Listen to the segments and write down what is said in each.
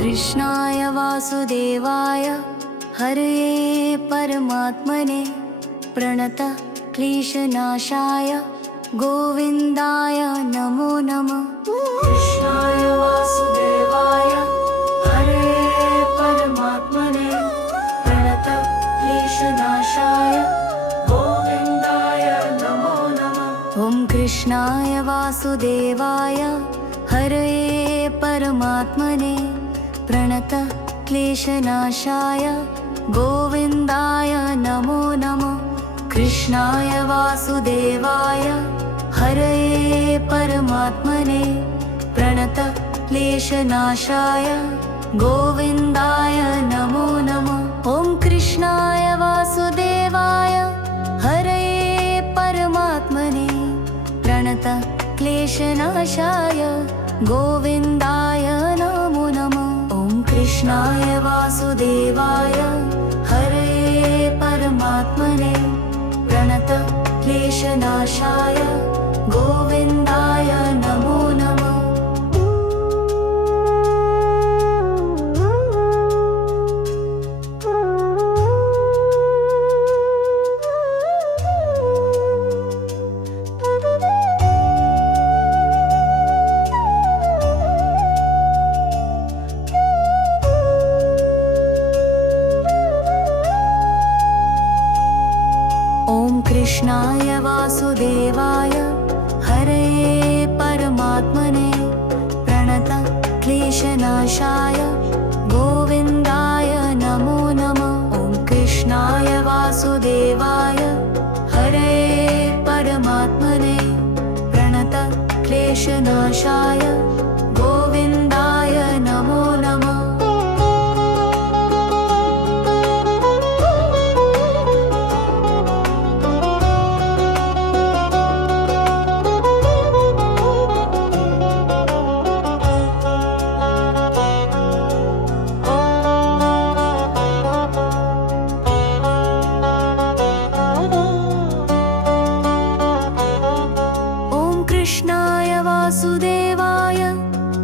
कृष्णाय वासुदेवाय हरये परमात्मने प्रणत क्लेशनाशाय गोविन्दाय नमो नमः। कृष्णाय वासुदेवाय हरये परमात्मने प्रणत क्लेशनाशाय गोविन्दाय नमो नमः। ॐ कृष्णाय वासुदेवाय हरये परमात्मने प्रणत क्लेशनाशाय गोविन्दाय नमो नमः। कृष्णाय वासुदेवाय हरये परमात्मने प्रणत क्लेशनाशाय गोविन्दाय नमो नमः। ॐ कृष्णाय वासुदेवाय हरये परमात्मने प्रणत क्लेशनाशाय गोविन्दाय नमो नमः। ॐ कृष्णाय वासुदेवाय हरये परमात्मने प्रणत क्लेशनाशाय गोविन्दाय नमो नमः। कृष्णाय वासुदेवाय हरये परमात्मने प्रणत क्लेशनाशाय गोविन्दाय नमो नमः। ॐ कृष्णाय वासुदेवाय हरये परमात्मने प्रणत क्लेशनाशाय गोविन्दाय नमो नमः। कृष्णाय वासुदेवाय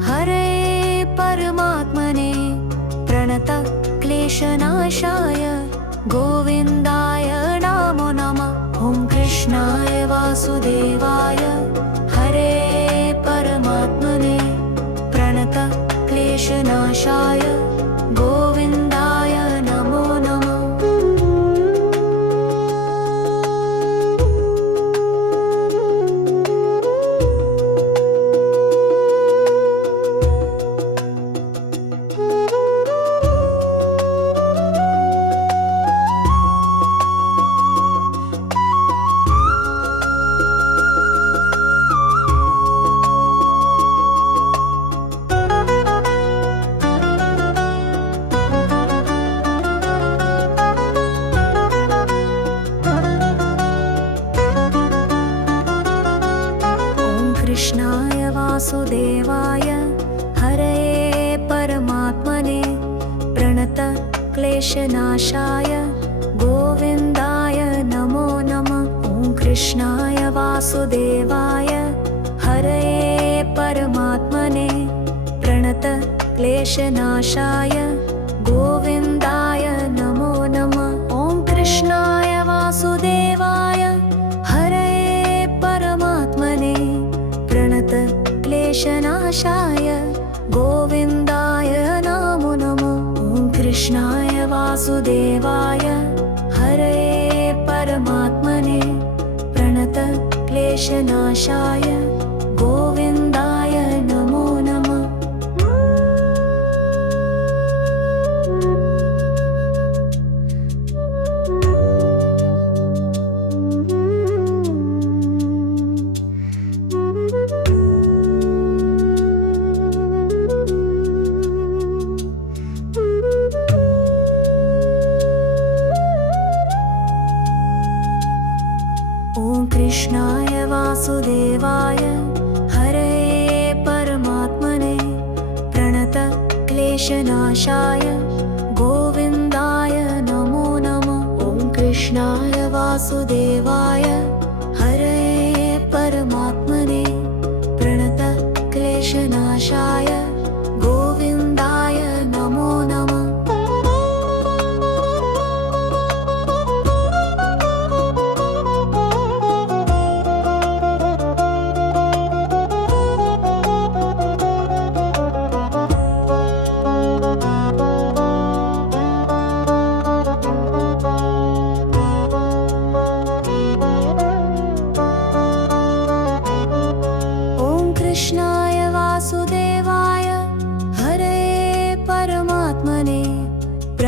हरये परमात्मने प्रणत क्लेशनाशाय गोविन्दाय नमो नमः। ॐ कृष्णाय वासुदेवाय हरये परमात्मने प्रणत क्लेशनाशाय गोविन्दाय नमो नमः। कृष्णाय वासुदेवाय हरये परमात्मने प्रणत क्लेशनाशाय गोविन्दाय नमो नमः। ॐ कृष्णाय वासुदेवाय हरये परमात्मने प्रणत क्लेशनाशाय गोविन्दाय नमो नमः। ॐ कृष्णाय वासुदेवाय हरये परमात्मने प्रणत क्लेशनाशाय गोविन्दाय नमो नमः। ॐ कृष्णाय वासुदेवाय हरये परमात्मने प्रणत क्लेशनाशाय गोविन्दाय नमो नमः। कृष्णाय वासुदेवाय हरये परमात्मने प्रणत क्लेशनाशाय गोविन्दाय नमो नमः। ॐ कृष्णाय वासुदेवाय हरये परमात्मने प्रणत क्लेशनाशाय गोविन्दाय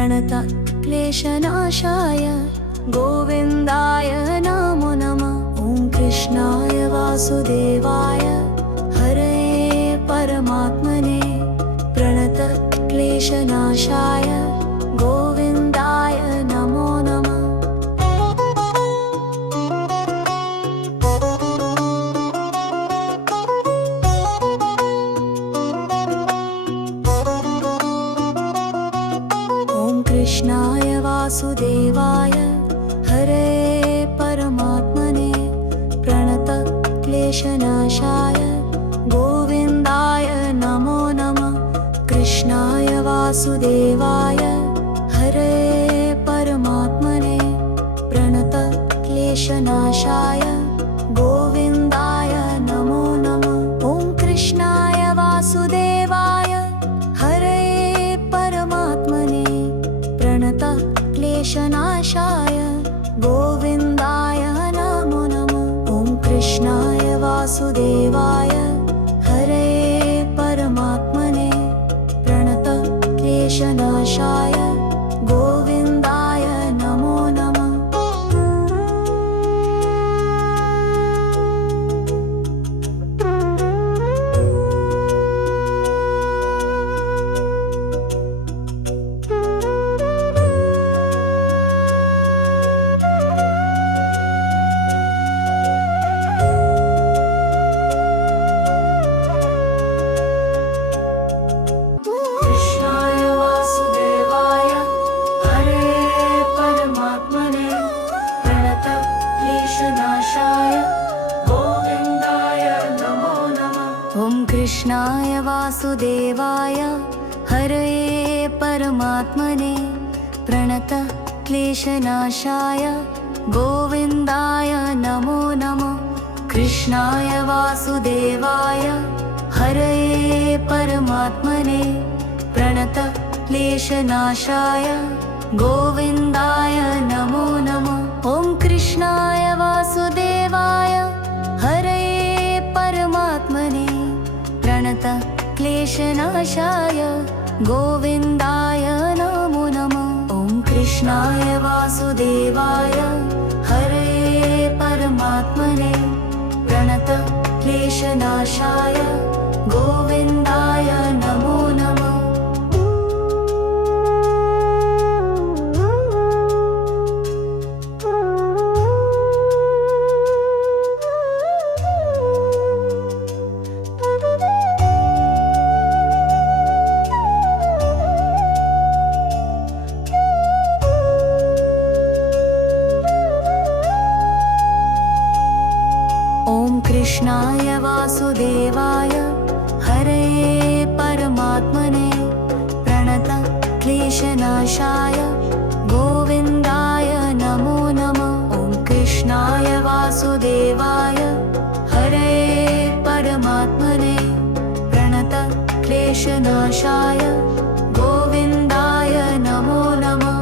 प्रणतक्लेशनाशाय गोविन्दाय नमो नमः। ॐ कृष्णाय वासुदेवाय हरये परमात्मने प्रणतक्लेशनाशाय गोविन्दाय नमो नमः। कृष्णाय वासुदेवाय हरये परमात्मने प्रणतक्लेशनाशाय गोविन्दाय नमो नमः। कृष्णाय वासुदेवाय हरये परमात्मने प्रणतक्लेशनाशाय गोविन्दाय नमो नमः। ॐ कृष्णाय वासुदेवाय हरये परमात्मने प्रणतक्लेशनाशाय गोविन्दाय नमो नमः। ॐ कृष्णाय वासुदेवाय हरये परमात्मने प्रणतक्लेशनाशाय गोविन्दाय नमो नमः। कृष्णाय वासुदेवाय हरये परमात्मने प्रणतक्लेशनाशाय गोविन्दाय नमो नमः। कृष्णाय वासुदेवाय हरये परमात्मने प्रणतक्लेशनाशाय गोविन्दाय नमो नमः। ॐ कृष्णाय वासुदेवाय हरये परमात्मने प्रणतक्लेशनाशाय गोविन्दाय नमो नमः। ॐ कृष्णाय वासुदेवाय हरये परमात्मने प्रणतक्लेशनाशाय गोविन्दाय नमो नमः। कृष्णाय वासुदेवाय हरये परमात्मने प्रणतक्लेशनाशाय गोविन्दाय नमो नमः। ॐ कृष्णाय वासुदेवाय हरये परमात्मने प्रणतक्लेशनाशाय गोविन्दाय नमो नमः।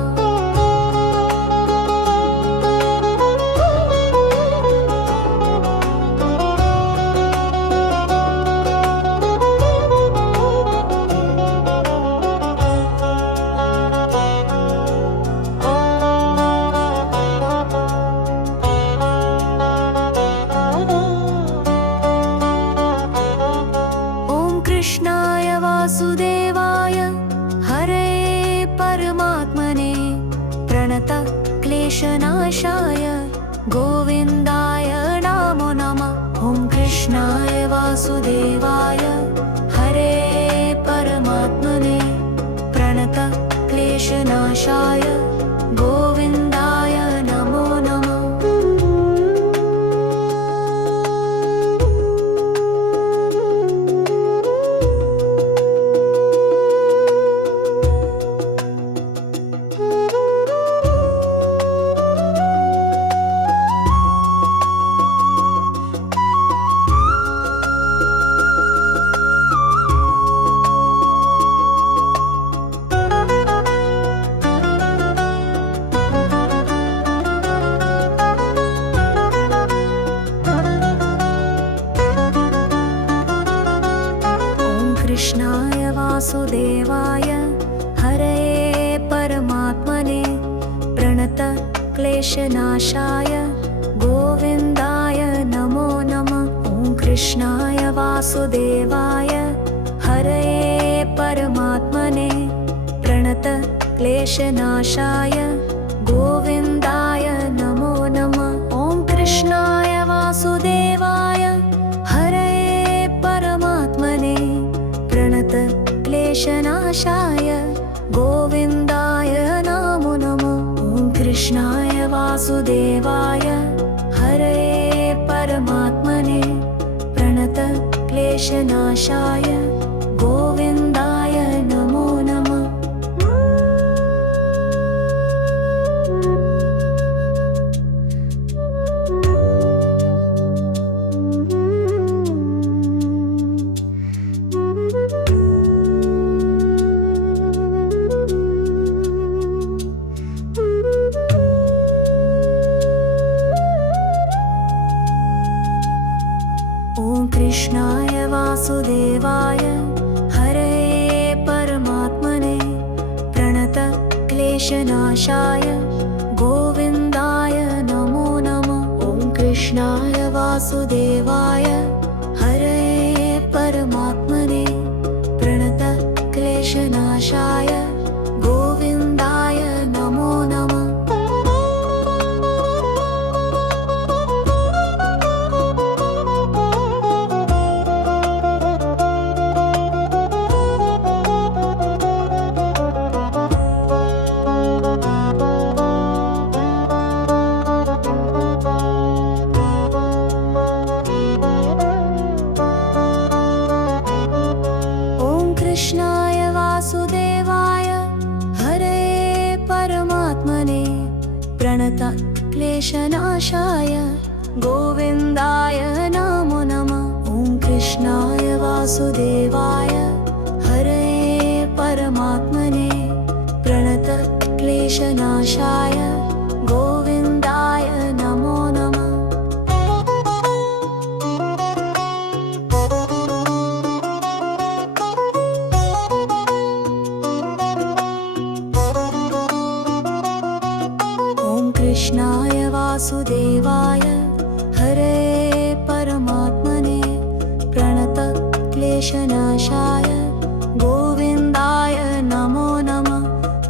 कृष्णाय वासुदेवाय हरये परमात्मने प्रणतक्लेशनाशाय गोविन्दाय नमो नमः। ॐ कृष्णाय वासुदेवाय हरये परमात्मने प्रणतक्लेशनाशाय गोविन्दाय नमो नमः। क्लेशनाशाय गोविन्दाय नमो नमः। ॐ कृष्णाय वासुदेवाय हरये परमात्मने प्रणत क्लेशनाशाय गोविन्दाय नमो नमः। ॐ कृष्णाय वासुदेवाय हरये परमात्मने प्रणत क्लेशनाशाय गोविन्दाय नमो नमः। ॐ कृष्णाय वासुदेवाय हरये परमात्मने प्रणत क्लेशनाशाय गोविन्दाय नमो नमः। ॐ कृष्णाय वासुदेवाय हरये परमात्मने प्रणत क्लेशनाशाय गोविन्दाय नमो नमः। ॐ कृष्णाय वासुदेवाय हरये परमात्मने प्रणत क्लेशनाशाय गोविन्दाय नमो नमः। कृष्णाय वासुदेवाय हरये परमात्मने प्रणत क्लेशनाशाय गोविन्दाय नमो नमः। ॐ कृष्णाय वासुदेवाय हरये परमात्मने प्रणत क्लेशनाशाय गोविन्दाय नमो नमः।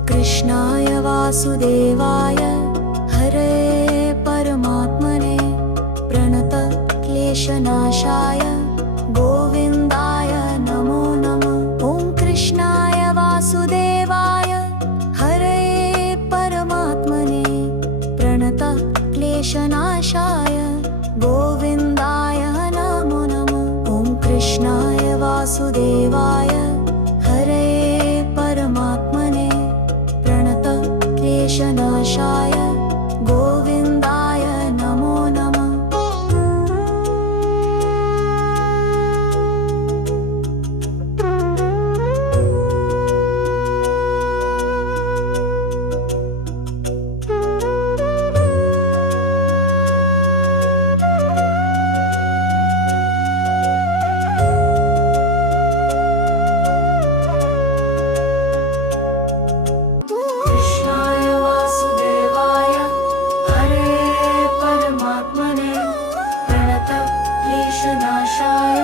कृष्णाय वासुदेवाय हरये परमात्मने प्रणत क्लेशनाशाय गोविन्दाय नमो नमः। कृष्णाय वासुदेवाय हरये परमात्मने प्रणत क्लेशनाशाय गोविन्दाय नमो नमः। ॐ कृष्णाय वासुदेवाय हरये परमात्मने प्रणत क्लेशनाशाय गोविन्दाय नमो नमः। ॐ कृष्णाय वासुदेवाय हरये परमात्मने प्रणत क्लेशनाशाय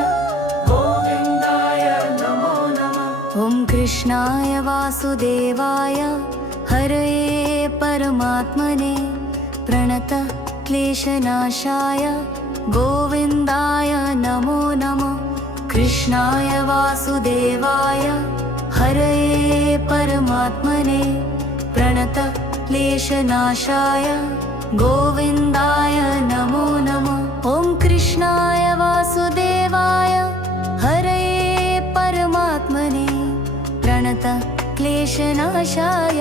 गोविन्दाय नमो नमः। ॐ कृष्णाय वासुदेवाय हरये परमात्मने प्रणत क्लेशनाशाय गोविन्दाय नमो नमः। कृष्णाय वासुदेवाय हरये परमात्मने प्रणत क्लेशनाशाय गोविन्दाय नमो नमः। ॐ कृष्णाय वासुदेवाय हरये परमात्मने प्रणत क्लेशनाशाय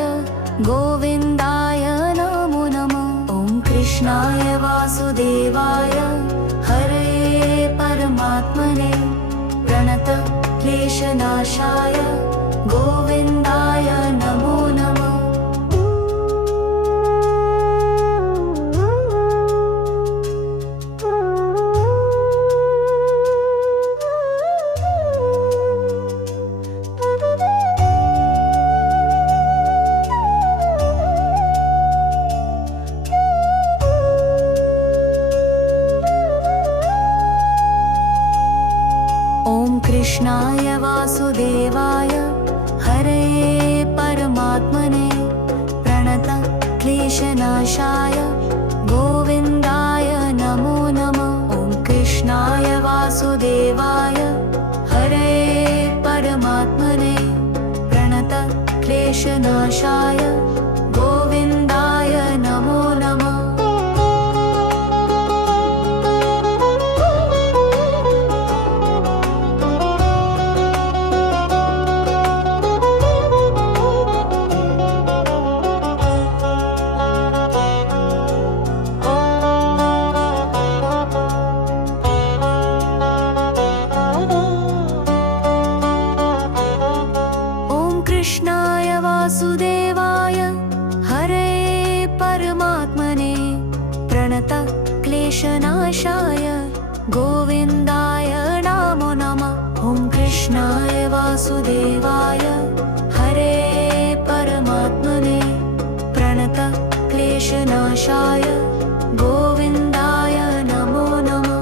गोविन्दाय नमो नमः। ॐ कृष्णाय वासुदेवाय हरये परमात्मने प्रणत क्लेशनाशाय गोविन्दाय नमो नमः। ॐ कृष्णाय वासुदेवाय हरये परमात्मने प्रणतक्लेशनाशाय गोविन्दाय नमो नमः। ॐ कृष्णाय वासुदेवाय हरये परमात्मने प्रणतक्लेशनाशाय गोविन्दाय नमो नमः। कृष्णाय वासुदेवाय हरये परमात्मने प्रणतक्लेशनाशाय गोविन्दाय नमो नमः। ॐ कृष्णाय वासुदेवाय हरये परमात्मने प्रणतक्लेशनाशाय गोविन्दाय नमो नमः।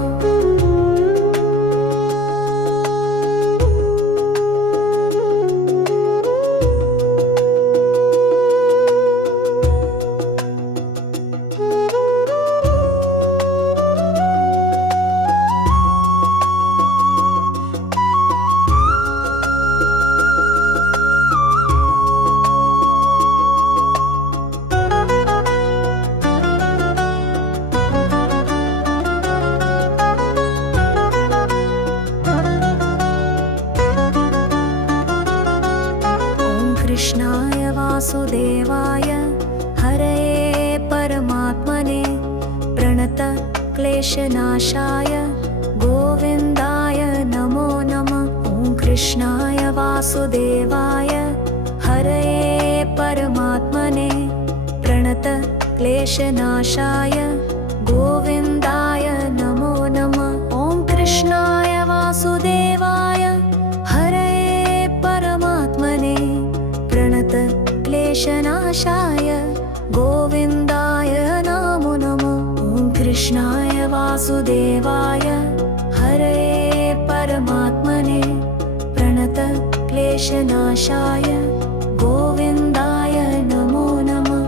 कृष्णाय वासुदेवाय हरये परमात्मने प्रणतक्लेशनाशाय गोविन्दाय नमो नमः। ॐ कृष्णाय वासुदेवाय हरये परमात्मने प्रणतक्लेशनाशाय गोविन्दाय नमो नमः। ॐ कृष्णाय वासुदेवाय हरये परमात्मने प्रणतक्लेशनाशाय गोविन्दाय नमो नमः। ॐ कृष्णाय वासुदेवाय हरये परमात्मने प्रणतक्लेशनाशाय गोविन्दाय नमो नमः।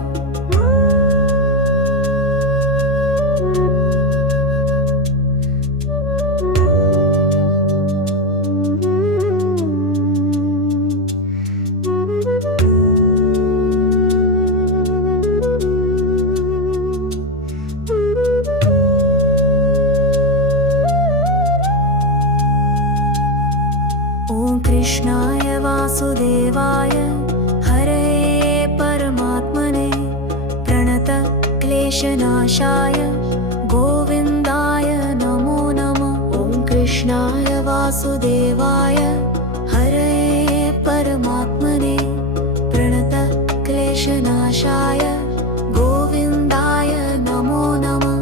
ॐ कृष्णाय वासुदेवाय हरये परमात्मने प्रणतक्लेशनाशाय गोविन्दाय नमो नमः। ॐ कृष्णाय वासुदेवाय हरये परमात्मने प्रणतक्लेशनाशाय गोविन्दाय नमो नमः।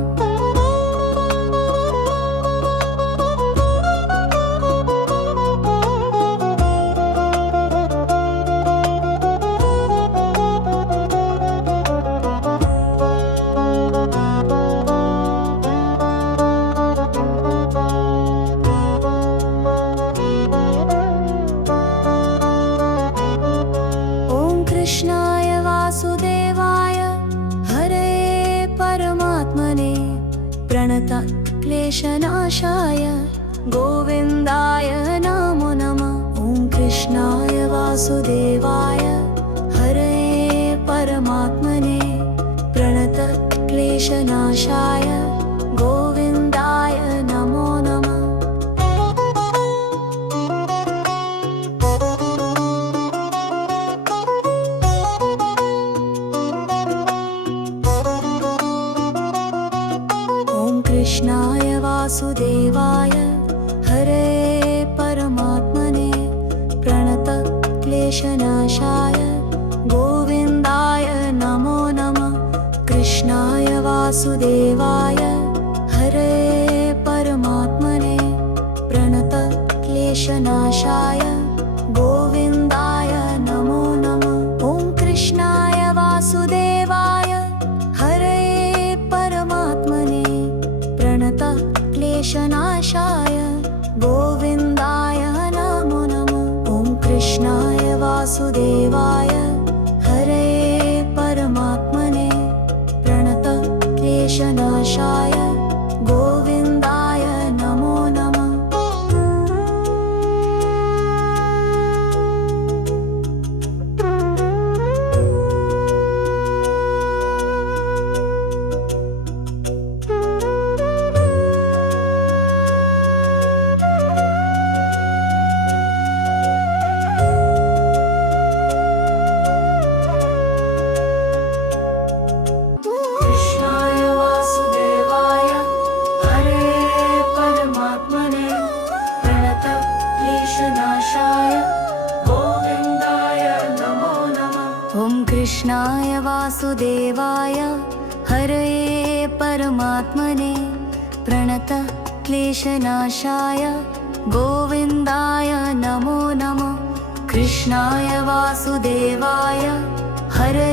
कृष्णाय वासुदेवाय हरये परमात्मने प्रणतक्लेशनाशाय गोविन्दाय नमो नमः। ॐ कृष्णाय वासुदेवाय हरये परमात्मने प्रणतक्लेशनाशाय गोविन्दाय नमो नमः। कृष्णाय वासुदेवाय हरये परमात्मने प्रणतक्लेशनाशाय गोविन्दाय नमो नमः। कृष्णाय वासुदेवाय हरये परमात्मने प्रणतक्लेशनाशाय गोविन्दाय नमो नमः। ॐ कृष्णाय वासुदेवाय हरये परमात्मने प्रणतक्लेशनाशाय गोविन्दाय वासुदेवाय हरे परमात्मने प्रणत क्लेशनाशाय गोविन्दाय नमो नमः। कृष्णाय वासुदेवाय हरे परमात्मने प्रणत क्लेशनाशाय गोविन्दाय नमो नमः। ॐ कृष्णाय वासुदेवाय हरे परमात्मने प्रणत क्लेशनाशाय गोविन्दाय नमो नमः। कृष्णाय वासुदेवाय हरे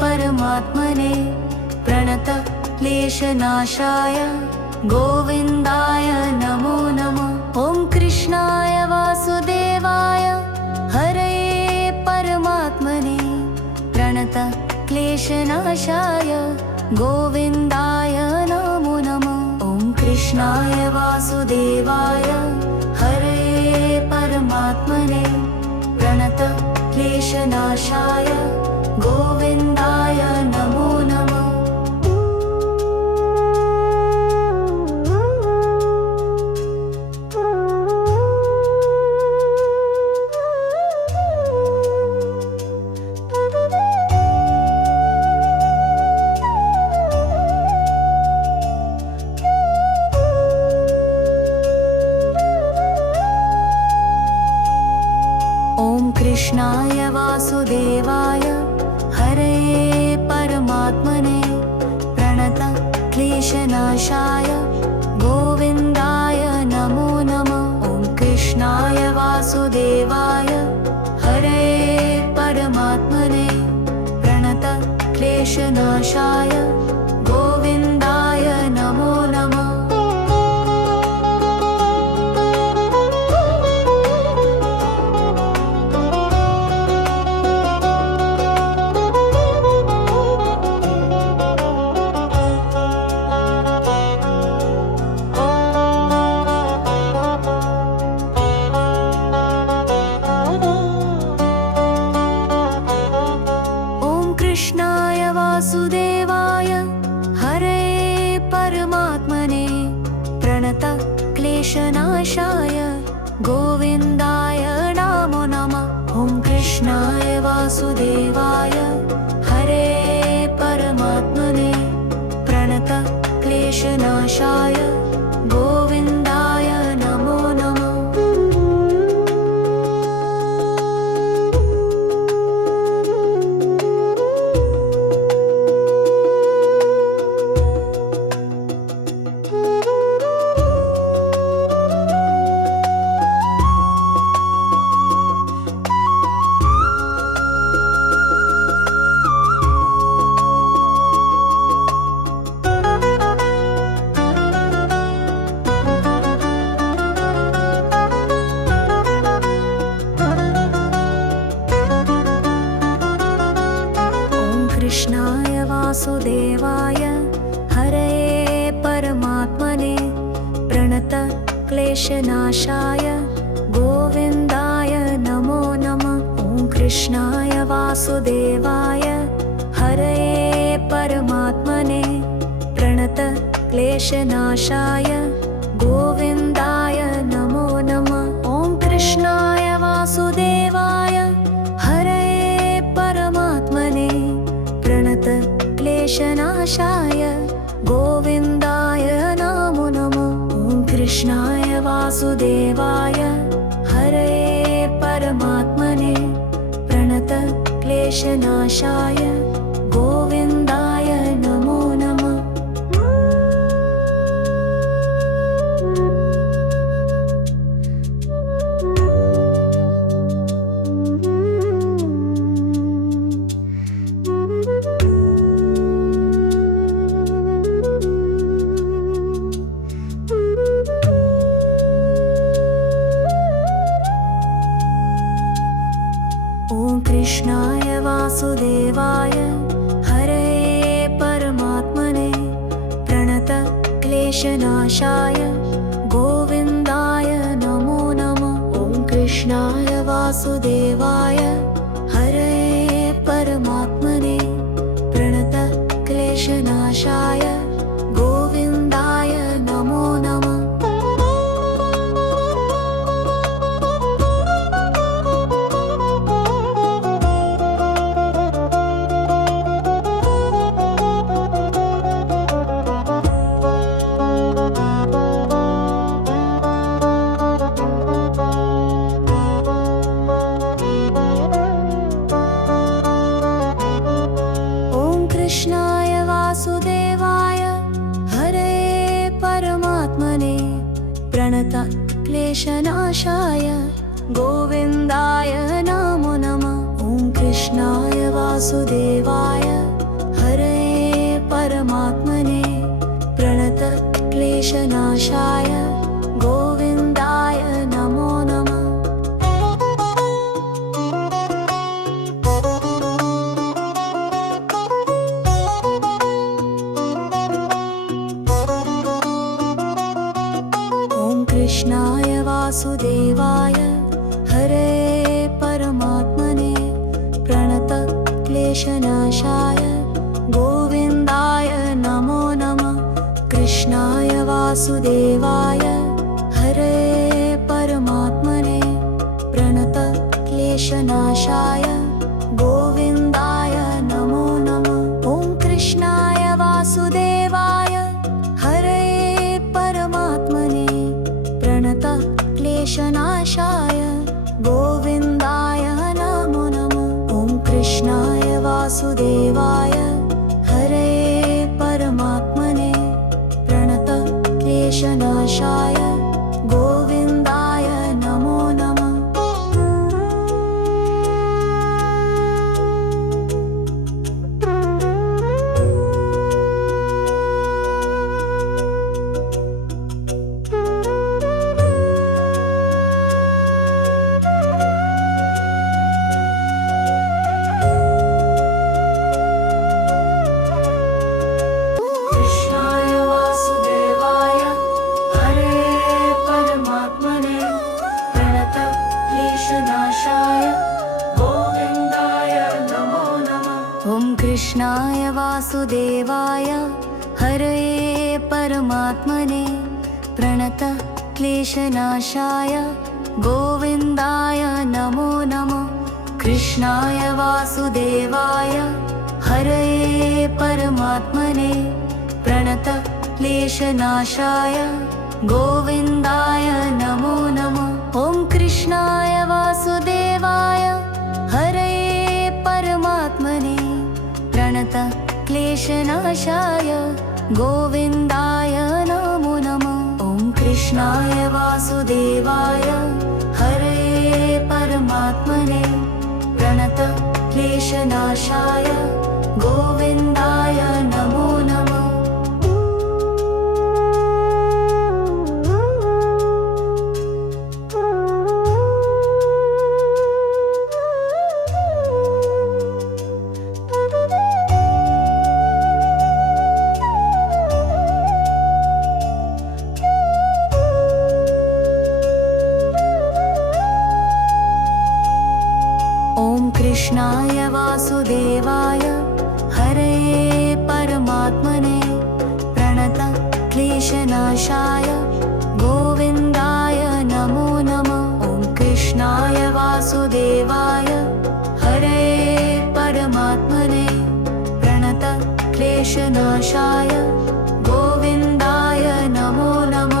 परमात्मने प्रणत क्लेशनाशाय गोविन्दाय नमो नमः। ॐ कृष्णाय वासुदेवाय हरे परमात्मने प्रणत क्लेशनाशाय गोविन्दाय नमो नमः। ॐ कृष्णाय वासुदेवाय हरे परमात्मने प्रणत क्लेशनाशाय गोविन्दाय नमो नमः। ॐ कृष्णाय वासुदेवाय हरे परमात्मने प्रणत क्लेशनाशाय गोविन्दाय नमो नमः। ॐ कृष्णाय वासुदेवाय हरे परमात्मने प्रणत क्लेशनाशाय गोविन्दाय नमो नमः। कृष्णाय वासुदेवाय हरे परमात्मने प्रणत क्लेशनाशाय गोविन्दाय नमो नमः। ॐ कृष्णाय वासुदेवाय हरे परमात्मने प्रणत क्लेशनाशाय गोविन्दाय नमो नमः। कृष्णाय वासुदेवाय हरे परमात्मने प्रणत क्लेशनाशाय गोविन्दाय नमो नमः। ॐ कृष्णाय वासुदेवाय हरे परमात्मने प्रणत क्लेशनाशाय गोविन्दाय नमो नमः। ॐ कृष्णाय वासुदेवाय हरे परमात्मने प्रणत क्लेशनाशाय गोविन्दाय नमो नमः। ॐ कृष्णाय वासुदेवाय हरे परमात्मने प्रणत क्लेशनाशाय गोविन्दाय नमो नमः। ॐ कृष्णाय वासुदेवाय हरये परमात्मने प्रणतक्लेशनाशाय गोविन्दाय नमो नमः। ॐ कृष्णाय वासुदेवाय हरये परमात्मने प्रणतक्लेशनाशाय गोविन्दाय नमो नमः। कृष्णाय वासुदेवाय हरये परमात्मने प्रणतक्लेशनाशाय गोविन्दाय नमो नमः। ॐ कृष्णाय वासुदेवाय हरये परमात्मने प्रणतक्लेशनाशाय गोविन्दाय नमो नमः। कृष्णाय वासुदेवाय हरये परमात्मने प्रणतक्लेशनाशाय गोविन्दाय नमो नमः। कृष्णाय वासुदेवाय हरये परमात्मने प्रणतक्लेशनाशाय गोविन्दाय नमो नमः। ॐ कृष्णाय वासुदेवाय हरये परमात्मने प्रणतक्लेशनाशाय गोविन्दाय नमो नमः। ॐ कृष्णाय वासुदेवाय हरये परमात्मने प्रणतक्लेशनाशाय गोविन्दाय नमो नमः। कृष्णाय वासुदेवाय हरये परमात्मने प्रणतक्लेशनाशाय गोविन्दाय नमो नमः। कृष्णाय वासुदेवाय हरये परमात्मने प्रणतक्लेशनाशाय गोविन्दाय नमो नमः। ॐ कृष्णाय वासुदेवाय हरये परमात्मने प्रणतक्लेशनाशाय गोविन्दाय नमो नमः। ॐ कृष्णाय वासुदेवाय हरये परमात्मने प्रणतक्लेशनाशाय गोविन्दाय नमो नमः। कृष्णाय वासुदेवाय हरये परमात्मने प्रणतक्लेशनाशाय गोविन्दाय नमो नमः। ॐ कृष्णाय वासुदेवाय हरये परमात्मने प्रणतक्लेशनाशाय गोविन्दाय नमो नमः।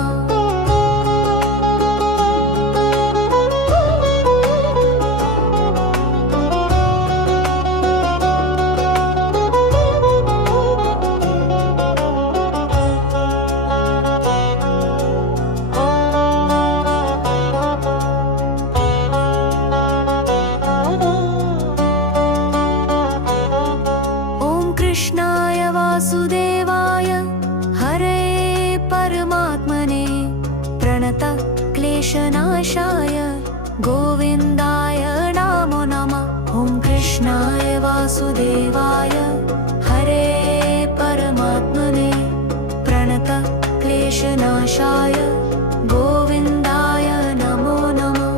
कृष्णाय वासुदेवाय हरे परमात्मने प्रणत क्लेशनाशाय गोविन्दाय नमो नमः।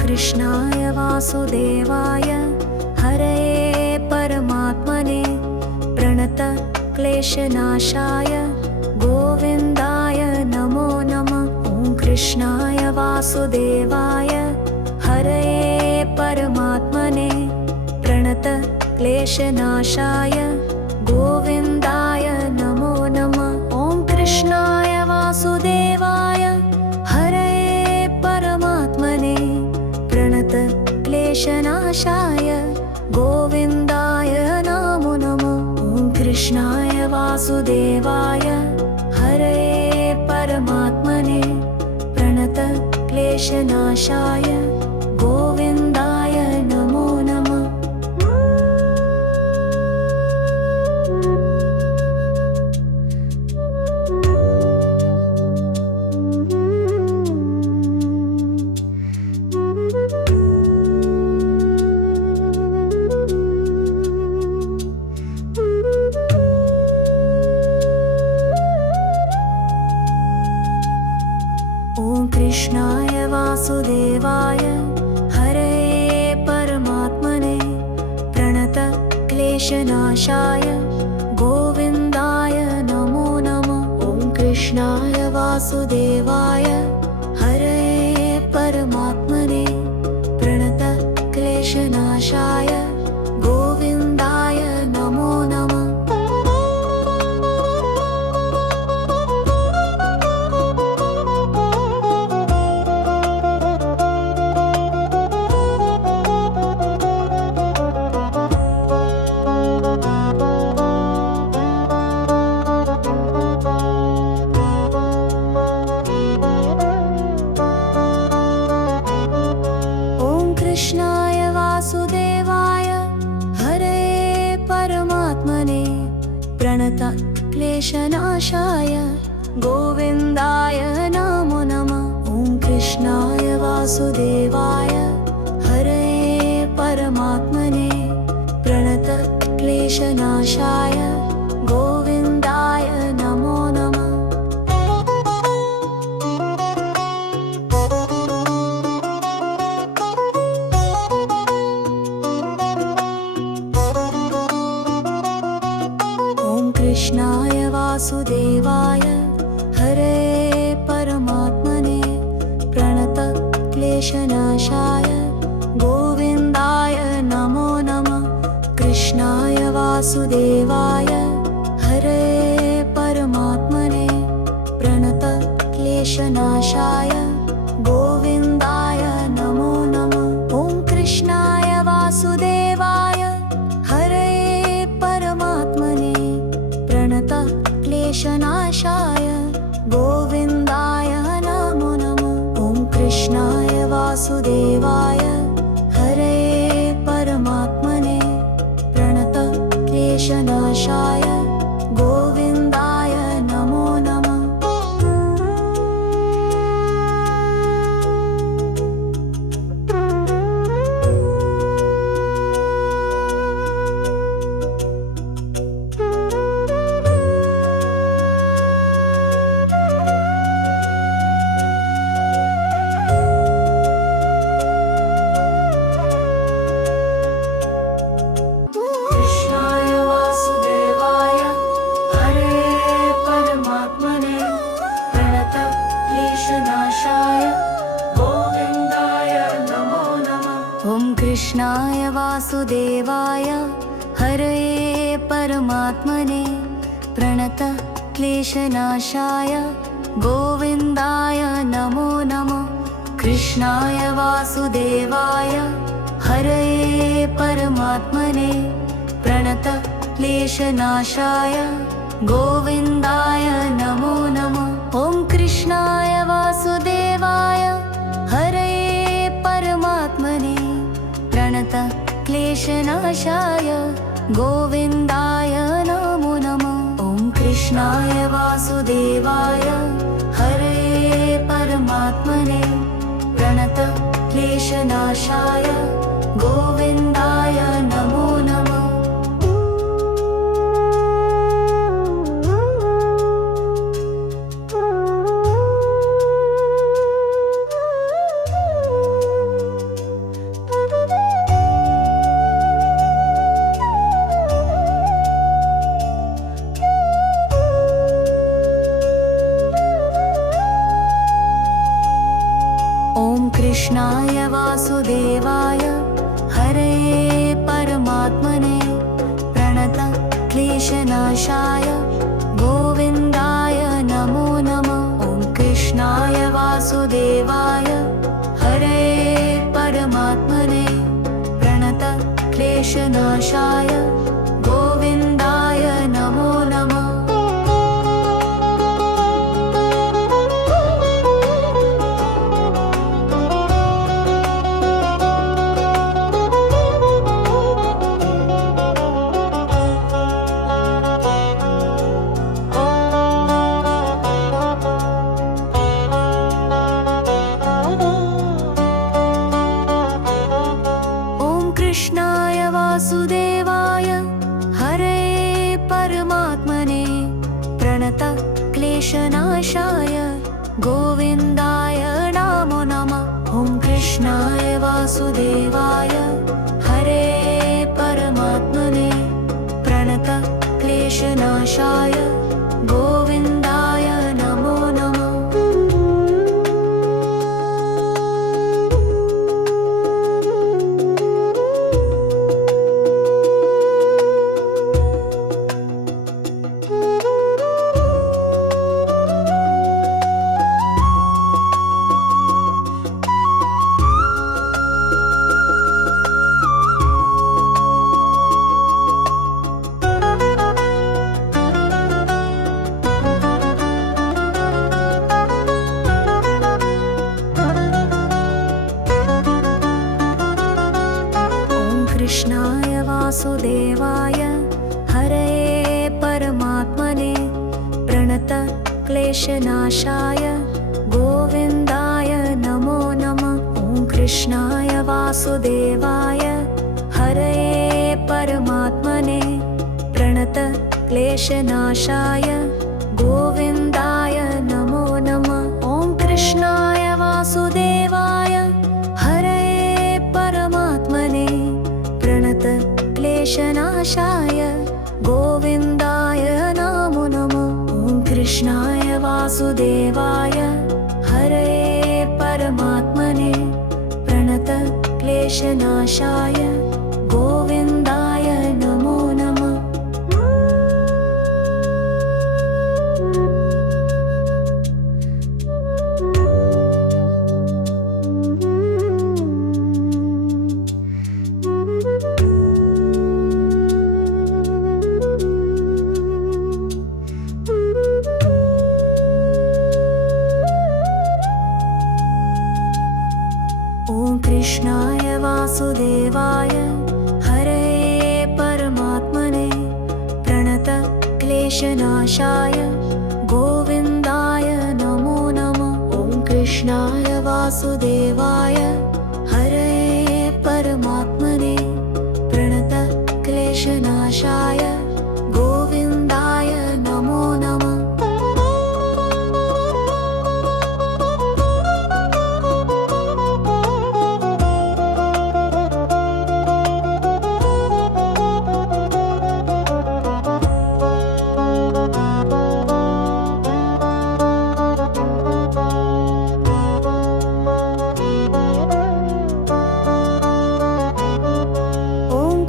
कृष्णाय वासुदेवाय हरये परमात्मने प्रणत क्लेशनाशाय गोविन्दाय नमो नमः। ॐ कृष्णाय वासुदेवाय हरये परमात्मने प्रणत क्लेशनाशाय गोविन्दाय नमो नमः। ॐ कृष्णाय वासुदेवाय हरये परमात्मने प्रणत क्लेशनाशाय गोविन्दाय नमो नमः। ॐ कृष्णाय वासुदेवाय हरये परमात्मने प्रणत क्लेशनाशाय गोविन्दाय नमो नमः। ॐ कृष्णाय वासुदेवाय हरये परमात्मने प्रणत क्लेशनाशाय गोविन्दाय नमो नमः। ॐ कृष्णाय वासुदेवाय हरये परमात्मने प्रणत क्लेशनाशाय गोविन्दाय नमो नमः। कृष्णाय वासुदेवाय हरये परमात्मने प्रणत क्लेशनाशाय गोविन्दाय नमो नमः। ॐ कृष्णाय वासुदेवाय हरये परमात्मने प्रणत क्लेशनाशाय गोविन्दाय नमो नमः। कृष्णाय वासुदेवाय हरये परमात्मने प्रणत क्लेशनाशाय गोविन्दाय नमो नमः। कृष्णाय वासुदेवाय हरये परमात्मने प्रणत क्लेशनाशाय गोविन्दाय नमो नमः। ॐ कृष्णाय वासुदेवाय हरये परमात्मने प्रणत क्लेशनाशाय गोविन्दाय नमो नमः। ॐ कृष्णाय वासुदेवाय हरये परमात्मने प्रणत क्लेशनाशाय गोविन्दाय नमो नमः। कृष्णाय वासुदेवाय हरये परमात्मने प्रणत क्लेशनाशाय गोविन्दाय नमो नमः। कृष्णाय वासुदेवाय हरये परमात्मने प्रणतक्लेशनाशाय गोविन्दाय नमो नमः। ॐ कृष्णाय वासुदेवाय हरये परमात्मने प्रणतक्लेशनाशाय गोविन्दाय नमो नमः। ॐ कृष्णाय वासुदेवाय हरये परमात्मने प्रणतक्लेशनाशाय गोविन्दाय नमो नमः। कृष्णाय वासुदेवाय हरये परमात्मने प्रणतक्लेशनाशाय गोविन्दाय नमो नमः। ॐ कृष्णाय वासुदेवाय हरये परमात्मने प्रणतक्लेशनाशाय गोविन्दाय नमो नमः। कृष्णाय वासुदेवाय हरये परमात्मने प्रणतक्लेशनाशाय गोविन्दाय नमो नमः। ॐ कृष्णाय वासुदेवाय हरये परमात्मने प्रणतक्लेशनाशाय गोविन्दाय नमो नमः। कृष्णाय वासुदेवाय हरये परमात्मने प्रणतक्लेशनाशाय गोविन्दाय नमो नमः। ॐ कृष्णाय वासुदेवाय हरये परमात्मने प्रणतक्लेशनाशाय गोविन्दाय नमो नमः। ॐ कृष्णाय वासुदेवाय हरये परमात्मने प्रणतक्लेशनाशाय गोविन्दाय नमो नमः। ॐ कृष्णाय वासुदेवाय हरये परमात्मने प्रणतक्लेशनाशाय गोविन्दाय नमो नमः। कृष्णाय वासुदेवाय हरये परमात्मने प्रणतक्लेशनाशाय गोविन्दाय नमो नमः। ॐ कृष्णाय वासुदेवाय हरये परमात्मने प्रणतक्लेशनाशाय गोविन्दाय नमो नमः।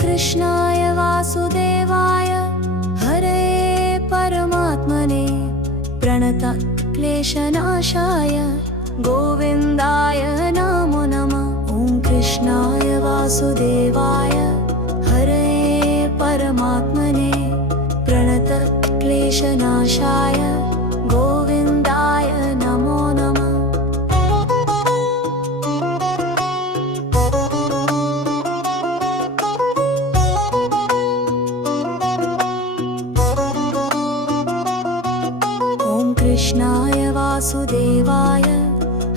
कृष्णाय वासुदेवाय हरये परमात्मने प्रणतक्लेशनाशाय क्लेशनाशाय गोविन्दाय नमो नमः। ॐ कृष्णाय वासुदेवाय हरे परमात्मने प्रणतक्लेशनाशाय गोविन्दाय नमो नमः। ॐ कृष्णाय वासुदेवाय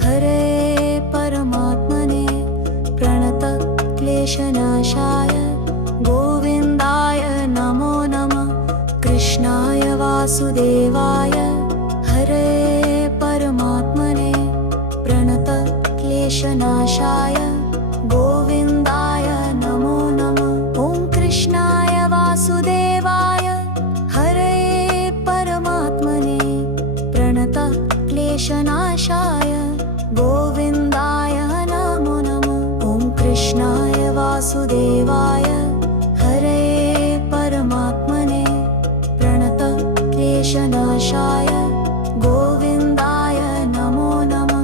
हरे परमात्मने प्रणतक्लेशनाशाय गोविन्दाय नमो नमः। कृष्णाय वासुदेवाय हरे परमात्मने प्रणतक्लेशनाशाय गोविन्दाय नमो नमः। ॐ कृष्णाय वासुदेवाय हरे परमात्मने प्रणतक्लेशनाशाय गोविन्दाय नमो नमः। ॐ कृष्णाय वासुदेवाय हरे परमात्मने प्रणतक्लेशनाशाय गोविन्दाय नमो नमः।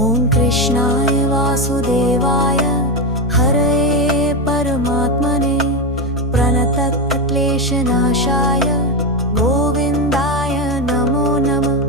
ॐ कृष्णाय वासुदेवाय हरे परमात्मने प्रणतक्लेशनाशाय